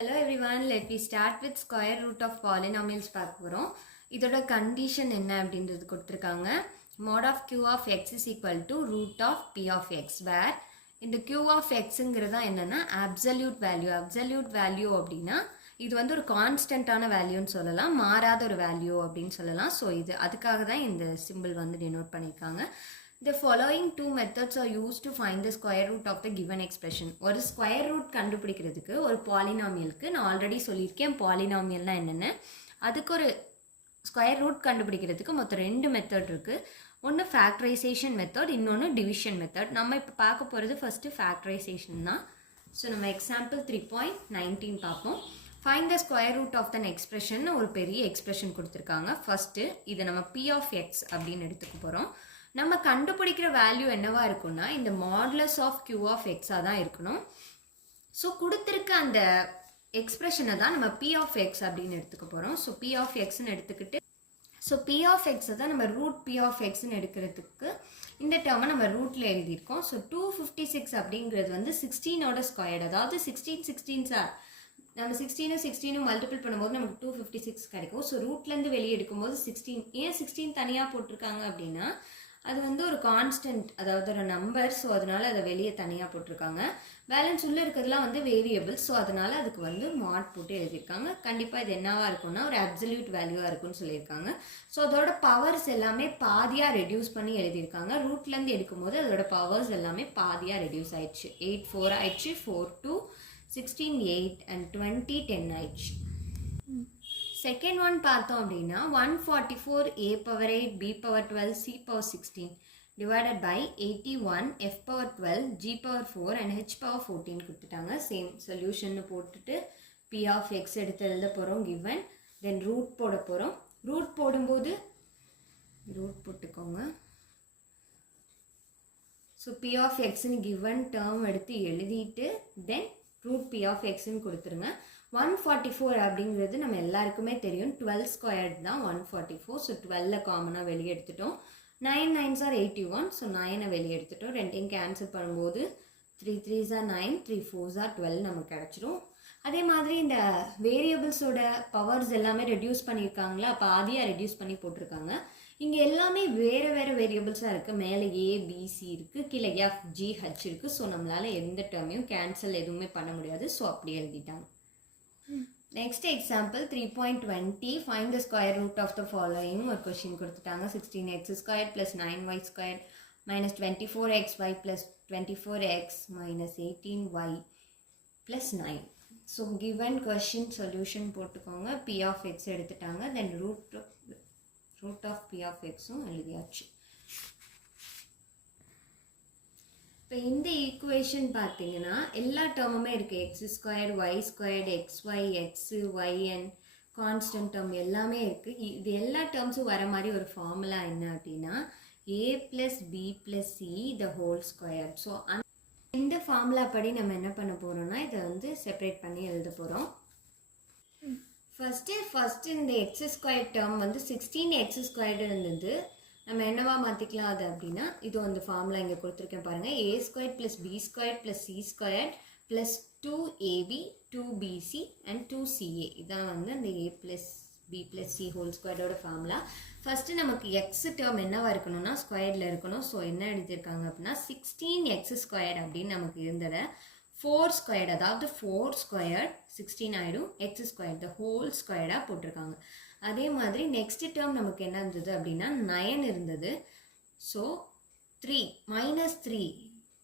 Hello everyone, let me start with square root of polynomials பார்க்க போறோம். இதோட condition என்ன அப்படின்றது கொடுத்திருக்காங்க. Mod of q of x is equal to root of p of x where இந்த q of xங்கிறதா என்னன்னா absolute value அப்படின்னா இது வந்து ஒரு கான்ஸ்டன்டான வேல்யூன்னு சொல்லலாம், மாறாத ஒரு வேல்யூ அப்படின்னு சொல்லலாம். ஸோ இது அதுக்காக தான் இந்த சிம்பிள் வந்து டினோட் பண்ணியிருக்காங்க. The following two methods are used to find the square root of the given expression. ஒரு ஸ்கொயர் ரூட் கண்டுபிடிக்கிறதுக்கு ஒரு பாலினாமியலுக்கு நான் ஆல்ரெடி சொல்லியிருக்கேன் பாலினாமியல்னா என்னென்னு. அதுக்கு ஒரு ஸ்கொயர் ரூட் கண்டுபிடிக்கிறதுக்கு மொத்தம் ரெண்டு மெத்தட் இருக்குது. ஒன்று ஃபேக்டரைசேஷன் மெத்தட், இன்னொன்று டிவிஷன் மெத்தட். நம்ம இப்போ பார்க்க போகிறது ஃபஸ்ட்டு ஃபேக்டரைசேஷன் தான். ஸோ நம்ம எக்ஸாம்பிள் 3.19 பார்ப்போம். Find the square root of than expression ஒரு பெரிய எக்ஸ்பிரஷன் கொடுத்துருக்காங்க. ஃபஸ்ட்டு இதை நம்ம பி ஆஃப் எக்ஸ் அப்படின்னு எடுத்துக்க போகிறோம். நம்ம கண்டுபிடிக்கிற வேல்யூ என்னவா இருக்கும்னா இந்த மாடுலஸ் ஆஃப் கியூ ஆஃப் எக்ஸாக தான் இருக்கணும். ஸோ கொடுத்துருக்க அந்த எக்ஸ்பிரஷனை தான் நம்ம பி ஆஃப் எக்ஸ் அப்படின்னு எடுத்துக்க போகிறோம். ஸோ பி ஆஃப் எக்ஸ்ன்னு எடுத்துக்கிட்டு ஸோ பி ஆஃப் எக்ஸை தான் நம்ம ரூட் பி ஆஃப் எக்ஸ்ன்னு எடுக்கிறதுக்கு இந்த டேர்மை நம்ம ரூட்டில் எழுதியிருக்கோம். ஸோ 256 அப்படிங்கிறது வந்து 16ஓட ஸ்கொயர்டு, அதாவது 16 நம்ம 16 மல்டிபிள் பண்ணும்போது நமக்கு 256 கிடைக்கும். ஸோ ரூட்லேருந்து வெளியே எடுக்கும்போது 16, ஏன் 16 தனியாக போட்டிருக்காங்க அப்படின்னா அது வந்து ஒரு கான்ஸ்டன்ட், அதாவது ஒரு நம்பர். ஸோ அதனால அதை வெளியே தனியாக போட்டிருக்காங்க. பேலன்ஸ் உள்ளே இருக்கிறதுலாம் வந்து வேரியபிள். ஸோ அதனால அதுக்கு வந்து மாட் போட்டு எழுதியிருக்காங்க. கண்டிப்பாக இது என்னவா இருக்கும்னா ஒரு அப்சல்யூட் வேல்யூவாக இருக்கும்னு சொல்லியிருக்காங்க. ஸோ அதோட பவர்ஸ் எல்லாமே பாதியாக ரெடியூஸ் பண்ணி எழுதியிருக்காங்க. ரூட்லேருந்து எடுக்கும்போது அதோட பவர்ஸ் எல்லாமே பாதியாக ரெடியூஸ் ஆயிடுச்சு. 8 4 ஆயிடுச்சு, 4 2 16 8 and 20 10 ஆயிடுச்சு. செகண்ட் ஒன் பார்த்தோம் அப்படின்னா 144 a power 8 b power 12 c power 16 divided by 81 f power 12 g power 4 and h power 14 கொடுத்துட்டாங்க. சேம் சொல்யூஷன் போட்டுட்டு p of x எடுத்து எழுத போகிறோம் given, then ரூட் போட போகிறோம். ரூட் போடும்போது ரூட் போட்டுக்கோங்க. So p of xன்னு given term எடுத்து எழுதிட்டு then ரூட் p of xன்னு கொடுத்துருங்க. 144 அப்படிங்கிறது நம்ம எல்லாருக்குமே தெரியும் 12 ஸ்கொயர்டு தான் 144. ஸோ 12 காமனாக வெளியே எடுத்துட்டோம். 9 9s are 81. ஸோ 9 வெளியே எடுத்துட்டோம். ரெண்டையும் கேன்சல் பண்ணும்போது 3 3s are 9, 3 4s are 12 நமக்கு கிடச்சிரும். அதே மாதிரி இந்த வேரியபிள்ஸோட பவர்ஸ் எல்லாமே ரெடியூஸ் பண்ணியிருக்காங்களா, பாதியாக ரெடியூஸ் பண்ணி போட்டிருக்காங்க. இங்கே எல்லாமே வேறு வேறு வேரியபிள்ஸாக இருக்குது. மேலே ஏபிசி இருக்குது, கீழே எஃப் ஜி ஹச் இருக்குது. ஸோ நம்மளால் எந்த டேர்மையும் கேன்சல் எதுவுமே பண்ண முடியாது. ஸோ அப்படி எழுதிட்டாங்க. Next example 3.20 find the square root of the following ஒரு question கொடுத்துட்டாங்க. 16x squared plus 9y squared minus 24xy plus 24x minus 18y plus 9. So given question solution போட்டுக்கோங்க. p of x எடுத்துட்டாங்க, then root of p of xும் எழுதியாச்சு. இப்போ இந்த equation பார்த்தீங்கன்னா எல்லா டேர்முமே இருக்குது. X squared y squared xy x ஒய்என் கான்ஸ்டன்ட் டேர்ம் எல்லாமே இருக்குது. இது எல்லா டேர்ம்ஸும் வர மாதிரி ஒரு ஃபார்முலா என்ன அப்படின்னா a + b + c the whole square. So இந்த ஃபார்முலா படி நம்ம என்ன பண்ண போகிறோம்னா இதை வந்து செப்பரேட் பண்ணி எழுத போகிறோம். ஃபஸ்ட்டு இந்த எக்ஸ் ஸ்கொயர் டேர்ம் வந்து 16x ஸ்கொயர்டு இருந்தது. நம்ம என்னவா மாற்றிக்கலாம் அது அப்படின்னா இது வந்து ஃபார்முலா இங்கே கொடுத்துருக்கேன் பாருங்கள். a² + b² + c² + 2ab 2bc and 2ca. இதான் வந்து அந்த a + b + c ஹோல் ஸ்கொயர்டோட ஃபார்முலா. ஃபஸ்ட்டு நமக்கு எக்ஸ் டேர்ம் என்னவா இருக்கணும்னா ஸ்கொயர்டில் இருக்கணும். ஸோ என்ன எழுதியிருக்காங்க அப்படின்னா 16x² அப்படின்னு நமக்கு இருந்ததை 4², அதாவது 4² 16 ஆகிடும், x² the whole ஸ்கொயர்டாக போட்டிருக்காங்க. அதே மாதிரி நெக்ஸ்ட் டேர்ம் நமக்கு என்ன இருந்தது அப்படின்னா 9 இருந்தது. So 3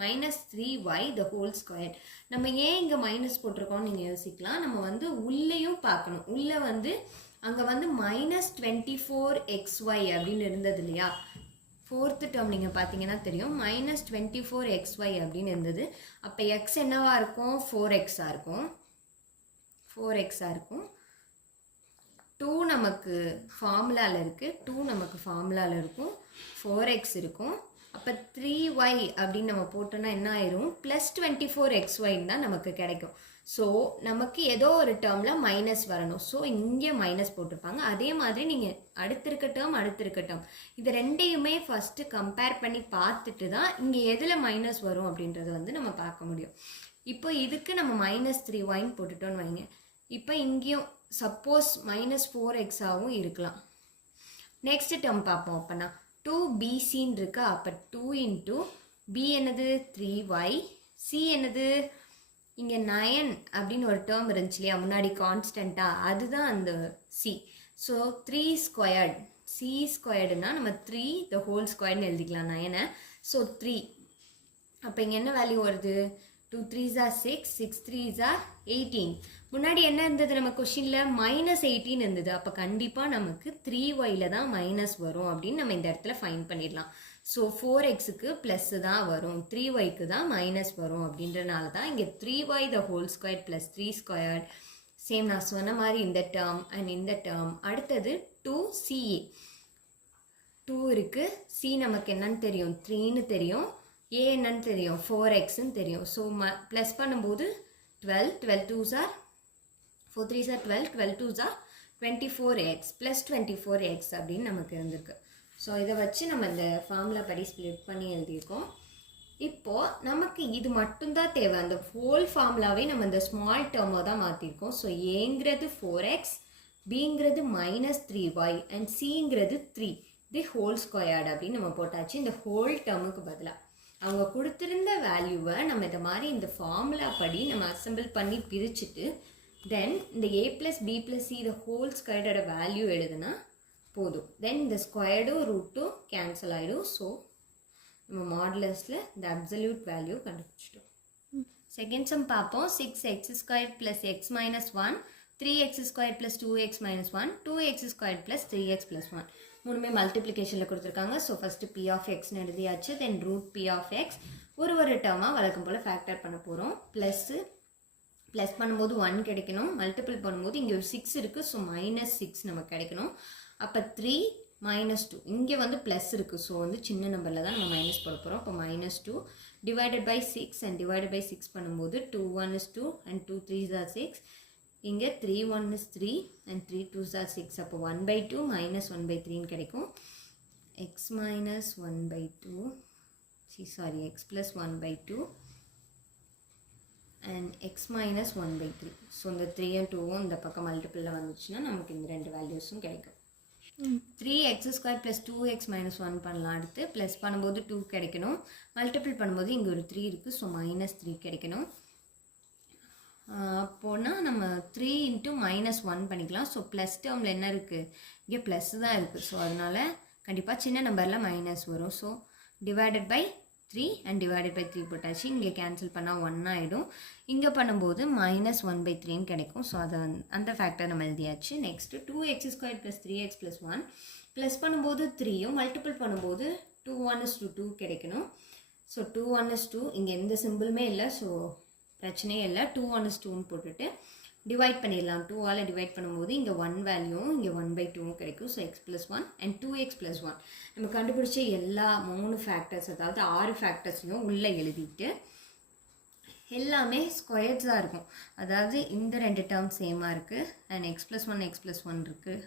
-3y the whole square. நம்ம ஏன் இங்கே மைனஸ் போட்டிருக்கோம்னு நீங்கள் யோசிக்கலாம். நம்ம வந்து உள்ளேயும் பார்க்கணும். உள்ளே வந்து அங்கே வந்து -24xy அப்படின்னு இருந்தது இல்லையா. ஃபோர்த்து டேர்ம் நீங்கள் பார்த்தீங்கன்னா தெரியும் -24xy அப்படின்னு இருந்தது. அப்போ எக்ஸ் என்னவா இருக்கும், 4xஆக இருக்கும். 2 நமக்கு ஃபார்முலாவில் இருக்குது, 2 நமக்கு ஃபார்முலாவில் இருக்கும், 4x இருக்கும். அப்போ 3y அப்படின்னு நம்ம போட்டோன்னா என்ன ஆயிரும், +24xy தான் நமக்கு கிடைக்கும். ஸோ நமக்கு ஏதோ ஒரு டேர்மில் மைனஸ் வரணும். ஸோ இங்கே மைனஸ் போட்டிருப்பாங்க. அதே மாதிரி நீங்கள் அடுத்திருக்க டேர்ம் இது ரெண்டையுமே ஃபஸ்ட்டு கம்பேர் பண்ணி பார்த்துட்டு தான் இங்கே எதில் மைனஸ் வரும் அப்படின்றத வந்து நம்ம பார்க்க முடியும். இப்போ இதுக்கு நம்ம -3y போட்டுட்டோன்னு வைங்க. இப்போ இங்கேயும் சப்போஸ் -4x ஆகவும் இருக்கலாம். நெக்ஸ்ட் டேர்ம் பார்ப்போம். அப்போனா 2bcன்னு இருக்கு. அப்போ 2 இன்ட்டு b என்னது 3y, c என்னது இங்கே 9 அப்படின்னு ஒரு டேர்ம் இருந்துச்சு இல்லையா முன்னாடி கான்ஸ்டண்ட்டாக, அதுதான் அந்த c. ஸோ 3 ஸ்கொயர்ட், c ஸ்கொயர்டுனா நம்ம 3 த ஹோல் ஸ்கொயர்னு எழுதிக்கலாம் 9. ஸோ 3. அப்போ இங்கே என்ன வேல்யூ வருது? 2 3s are 6, 6 3s are 18. முன்னாடி என்ன இருந்தது நம்ம கொஷினில் -18 இருந்தது. அப்போ கண்டிப்பாக நமக்கு 3yல தான் மைனஸ் வரும் அப்படின்னு நம்ம இந்த இடத்துல ஃபைன் பண்ணிடலாம். ஸோ 4xக்கு ப்ளஸ் தான் வரும், 3yக்கு தான் மைனஸ் வரும். அப்படின்றனால தான் இங்கே 3y the whole square plus 3 square. Same நான் சொன்ன மாதிரி இந்த டேர்ம் அண்ட் இந்த டேர்ம். அடுத்தது 2ca, 2 இருக்குது, c நமக்கு என்னன்னு தெரியும் 3ன்னு தெரியும், a என்னன்னு தெரியும் 4xன்னு தெரியும். ஸோ ப்ளஸ் பண்ணும்போது 12, 12 2s are 4 3s are 12, 12 2s are 24x plus 24x அப்படின்னு நமக்கு இருந்திருக்கு. ஸோ இதை வச்சு நம்ம இந்த ஃபார்முலா படி ஸ்ப்ளிட் பண்ணி எழுதியிருக்கோம். இப்போது நமக்கு இது மட்டும்தான் தேவை. அந்த ஹோல் ஃபார்முலாவே நம்ம இந்த ஸ்மால் டேர்மாக தான் மாற்றிருக்கோம். ஸோ ஏங்கிறது 4x, பிங்கிறது -3y அண்ட் சிங்கிறது 3 தி ஹோல் ஸ்கொயர்டு அப்படின்னு நம்ம போட்டாச்சு. இந்த ஹோல் டேர்முக்கு பதிலாக அவங்க கொடுத்துருந்த வேல்யூவை நம்ம இதை மாதிரி இந்த ஃபார்முலா படி நம்ம அசம்பிள் பண்ணி பிரிச்சுட்டு தென் இந்த a + b + c the whole ஸ்கொயர்டோட வேல்யூ எழுதுனா போதும். தென் இந்த ஸ்கொயர்டும் ரூட்டும் கேன்சல் ஆகிடும். ஸோ நம்ம மாடுலஸில் இந்த அப்சல்யூட் வேல்யூ கண்டுபிடிச்சிட்டோம். செகண்ட் சம் பார்ப்போம். 6x² + x - 1, 3x² + 2x - 1, 2x² + 3x + 1. மூணுமே மல்டிப்ளிகேஷனில் கொடுத்துருக்காங்க. ஸோ ஃபஸ்ட்டு p of xன்னு எழுதியாச்சு. Then root p of x ஒரு டேர்மாக வழக்கம் போல் ஃபேக்டர் பண்ண போகிறோம். ப்ளஸ் பண்ணும்போது 1 கிடைக்கணும், மல்டிபிள் பண்ணும்போது இங்கே ஒரு 6 இருக்குது. ஸோ -6 நமக்கு கிடைக்கணும். அப்போ 3 -2 இங்கே வந்து ப்ளஸ் இருக்குது. ஸோ வந்து சின்ன நம்பரில் தான் நம்ம மைனஸ் போட போகிறோம். அப்போ -2 divided by 6 and divided by 6 பண்ணும்போது 2 1 is 2 and 2 3s are 6. இங்கே 3 1 is 3 and 3 2s are 6. அப்போ 1/2 -1/3 கிடைக்கும். x - 1/2 x + 1/2 and x - 1/3. So இந்த 3 and 2 இந்த பக்கம் மல்டிப்பிளில் வந்துச்சுன்னா நமக்கு இந்த ரெண்டு வேல்யூஸும் கிடைக்கும். 3x² + 2x - 1 பண்ணலாம். அடுத்து ப்ளஸ் பண்ணும்போது 2 கிடைக்கணும், மல்டிபிள் பண்ணும்போது இங்கே ஒரு 3 இருக்குது. ஸோ -3 கிடைக்கணும். அப்போனா நம்ம 3 × -1 பண்ணிக்கலாம். ஸோ ப்ளஸ் டேர்மில் என்ன இருக்குது? இங்கே ப்ளஸ் தான் இருக்குது. ஸோ அதனால் கண்டிப்பாக சின்ன நம்பரில் மைனஸ் வரும். So divided by 3 and divided by 3 போட்டாச்சு. இங்கே கேன்சல் பண்ணால் 1 ஆகிடும். இங்கே பண்ணும்போது -1/3 கிடைக்கும். ஸோ அதை அந்த ஃபேக்டர் நம்ம எழுதியாச்சு. நெக்ஸ்ட்டு 2x² + 3x + 1 ப்ளஸ் பண்ணும்போது 3யும் மல்டிபிள் பண்ணும்போது 2 1 is 2 கிடைக்கணும். ஸோ 2 1 is 2 இங்கே எந்த சிம்பிளுமே இல்லை. ஸோ பிரச்சனையே இல்லை. 2 1 is 2ன்னு போட்டுட்டு டிவைட் பண்ணிடலாம். 2ஆல் டிவைட் பண்ணும்போது இங்கே 1 வேல்யூவும் இங்கே 1/2 கிடைக்கும். ஸோ x + 1 and 2x + 1 நம்ம கண்டுபிடிச்ச எல்லா 3 ஃபேக்டர்ஸ், அதாவது 6 ஃபேக்டர்ஸையும் உள்ளே எழுதிட்டு எல்லாமே ஸ்கொயர்ஸாக இருக்கும். அதாவது இந்த ரெண்டு டேர்ம் சேமாக இருக்குது அண்ட் x + 1 x + 1 இருக்குது.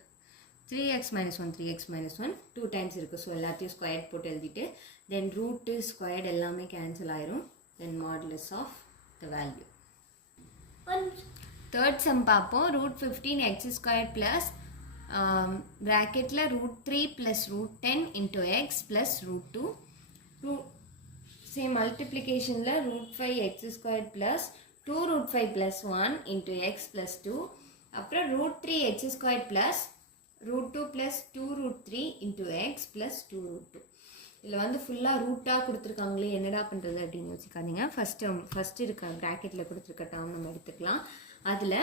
3x - 1 3x - 1 2 டைம்ஸ் இருக்குது. ஸோ எல்லாத்தையும் ஸ்கொயர் போட்டு எழுதிட்டு தென் ரூட்டு ஸ்கொயர்டு எல்லாமே கேன்சல் ஆயிரும். Then modulus of the value. Third sum பார்ப்போம். √15x² ப்ளஸ் ப்ராக்கெட்டில் √3 + √10 × x + √2 same மல்டிப்ளிகேஷனில் √5x² plus 2√5 + 1 × x + 2 அப்புறம் √3x² ப்ளஸ் √2 + 2√3 × x + 2√2. இதில் வந்து ஃபுல்லாக ரூட்டாக கொடுத்துருக்காங்களே என்னடா பண்ணுறது அப்படின்னு யோசிக்காதீங்க. ஃபஸ்ட்டு இருக்க ப்ராக்கெட்டில் கொடுத்துருக்க டேர்ம் நம்ம எடுத்துக்கலாம். அதில்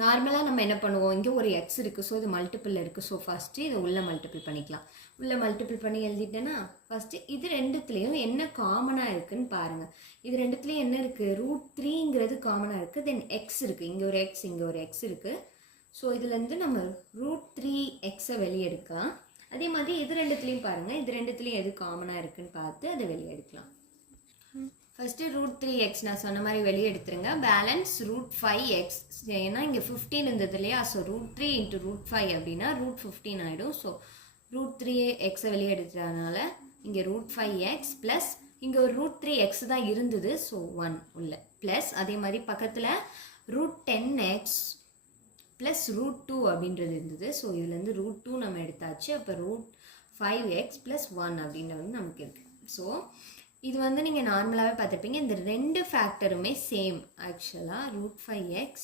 நார்மலாக நம்ம என்ன பண்ணுவோம், இங்கே ஒரு எக்ஸ் இருக்குது. ஸோ இது மல்டிப்பிள் இருக்குது. ஸோ ஃபஸ்ட்டு இதை உள்ளே மல்டிபிள் பண்ணிக்கலாம். உள்ளே மல்டிபிள் பண்ணி எழுதிட்டேன்னா ஃபஸ்ட்டு இது ரெண்டுத்துலேயும் என்ன காமனாக இருக்குதுன்னு பாருங்கள். இது ரெண்டுத்துலேயும் என்ன இருக்குது? √3ங்கிறது காமனாக இருக்குது. தென் எக்ஸ் இருக்குது. இங்கே ஒரு எக்ஸ் இங்கே ஒரு எக்ஸ் இருக்குது. ஸோ இதுலேருந்து நம்ம √3x வெளியே எடுக்கலாம். அதே மாதிரி இது ரெண்டுத்துலேயும் பாருங்கள், இது ரெண்டுத்துலேயும் எது காமனாக இருக்குதுன்னு பார்த்து அதை வெளியே எடுக்கலாம். ஃபஸ்ட்டு √3x நான் சொன்ன மாதிரி வெளியே எடுத்துருங்க. பேலன்ஸ் √5x, ஏன்னா இங்கே 15 இருந்தது இல்லையா. ஸோ √3 × √5 அப்படின்னா √15 ஆகிடும். ஸோ √3x வெளியே எடுத்ததுனால இங்கே √5x ப்ளஸ் இங்கே ஒரு √3x தான் இருந்தது. ஸோ 1 உள்ள ப்ளஸ் அதே மாதிரி பக்கத்தில் ரூட் 10x ப்ளஸ் ரூட் 2 அப்படின்றது இருந்தது. ஸோ இதுலேருந்து ரூட் 2 நம்ம எடுத்தாச்சு. அப்போ ரூட் 5x ப்ளஸ் 1 அப்படின்றது வந்து நமக்கு இருக்குது. ஸோ இது வந்து நீங்கள் நார்மலாகவே பார்த்துருப்பீங்க. இந்த ரெண்டு ஃபேக்டருமே சேம். ஆக்சுவலாக ரூட் 5x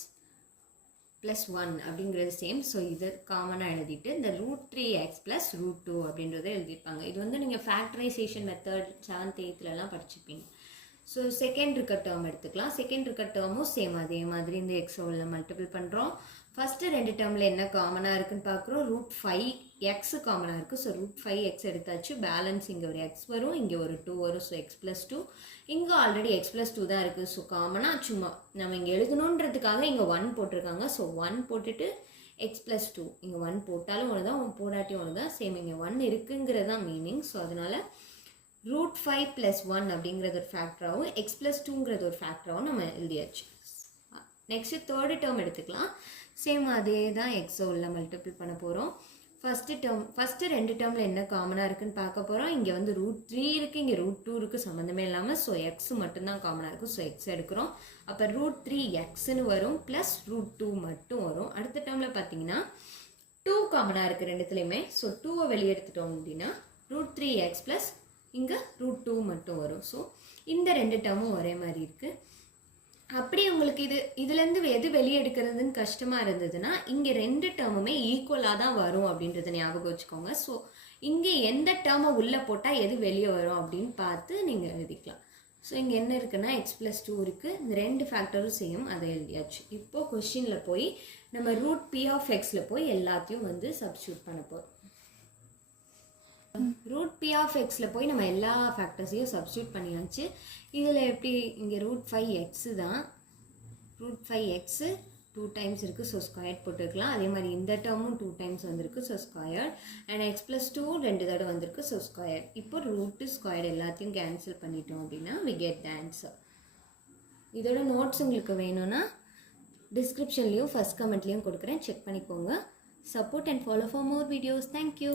ப்ளஸ் 1 அப்படிங்கிறது சேம். ஸோ இது காமனாக எழுதிட்டு இந்த ரூட் 3x ப்ளஸ் ரூட் 2 அப்படின்றத எழுதியிருப்பாங்க. இது வந்து நீங்கள் ஃபேக்டரைசேஷன் மெத்தட் 7th 8thலலாம் படிச்சுப்பீங்க. ஸோ செகண்ட் இருக்க டேர்ம் எடுத்துக்கலாம். செகண்ட் இருக்க டேர்மும் சேம் அதே மாதிரி இந்த எக்ஸோவில் மல்டிபிள் பண்ணுறோம். ஃபஸ்ட்டு ரெண்டு டேர்மில் என்ன காமனாக இருக்குன்னு பார்க்குறோம். ரூட் 5x காமனாக இருக்குது. ஸோ ரூட் 5x எடுத்தாச்சு. பேலன்ஸ் இங்கே ஒரு x வரும், இங்கே ஒரு 2 வரும். ஸோ x + 2, இங்கே ஆல்ரெடி x + 2 தான் இருக்குது. ஸோ காமனாக சும்மா நம்ம இங்கே எழுதணுன்றதுக்காக இங்கே 1 போட்டிருக்காங்க. ஸோ 1 போட்டுட்டு x + 2, இங்கே 1 போட்டாலும் ஒன்று தான், போடாட்டி ஒன்று தான், சேம். இங்கே 1 இருக்குங்கிறது தான் மீனிங். ஸோ அதனால் ரூட் 5 + 1 அப்படிங்கிறது ஒரு ஃபேக்டராகவும் x + 2ங்கிறது ஒரு ஃபேக்டராகவும் நம்ம எழுதியாச்சு. நெக்ஸ்ட்டு தேர்டு டேர்ம் எடுத்துக்கலாம். சேம் அதே தான் எக்ஸோவில் மல்டிபிள் பண்ண போகிறோம். ஃபஸ்ட்டு ரெண்டு டேர்மில் என்ன காமனாக இருக்குன்னு பார்க்க போகிறோம். இங்கே வந்து ரூட் 3 இருக்குது, இங்கே ரூட் 2 இருக்குது, சம்மந்தமே இல்லாமல். ஸோ எக்ஸ் மட்டும்தான் காமனாக இருக்கும். ஸோ எக்ஸ் எடுக்கிறோம். அப்போ ரூட் 3xன்னு வரும், ப்ளஸ் ரூட் 2 மட்டும் வரும். அடுத்த டேர்மில் பார்த்தீங்கன்னா 2 காமனாக இருக்குது ரெண்டுத்துலேயுமே. ஸோ 2வை வெளியே எடுத்துட்டோம் அப்படின்னா ரூட் 3x ப்ளஸ் இங்கே ரூட் 2 மட்டும் வரும். ஸோ இந்த ரெண்டு டேர்மும் ஒரே மாதிரி இருக்குது. அப்படி உங்களுக்கு இதுலேருந்து எது வெளியே எடுக்கிறதுன்னு கஷ்டமாக இருந்ததுன்னா இங்கே ரெண்டு டேர்முமே ஈக்குவலாக தான் வரும் அப்படின்றத ஞாபகம் வச்சுக்கோங்க. ஸோ இங்கே எந்த டேர்மை உள்ளே போட்டால் எது வெளியே வரும் அப்படின்னு பார்த்து நீங்கள் எழுதிக்கலாம். ஸோ இங்கே என்ன இருக்குன்னா x + 2 இருக்குது. இந்த ரெண்டு ஃபேக்டரும் சேம், அதை எழுதியாச்சு. இப்போது கொஷினில் போய் நம்ம ரூட் p(x)ல் போய் எல்லாத்தையும் வந்து சப்ஸ்டியூட் பண்ண போகிறோம். ரூட் p(x)ல் போய் நம்ம எல்லா ஃபேக்டர்ஸையும் சப்ஸ்டியூட் பண்ணியாச்சு. இதில் எப்படி இங்கே ரூட் 5x தான். ரூட் 5x 2 டைம்ஸ் இருக்குது. ஸோ ஸ்கொயர் போட்டுக்கலாம். அதே மாதிரி இந்த டேர்மும் 2 டைம்ஸ் வந்திருக்கு. So square. அண்ட் x + 2 2 தடவை வந்திருக்கு. So square. இப்போ ரூட்டு ஸ்கொயர் எல்லாத்தையும் கேன்சல் பண்ணிட்டோம் அப்படின்னா we get the answer. இதோட நோட்ஸ் உங்களுக்கு வேணும்னா டிஸ்கிரிப்ஷன்லேயும் ஃபஸ்ட் கமெண்ட்லேயும் கொடுக்குறேன், செக் பண்ணிக்கோங்க. Support and follow for more videos. Thank you.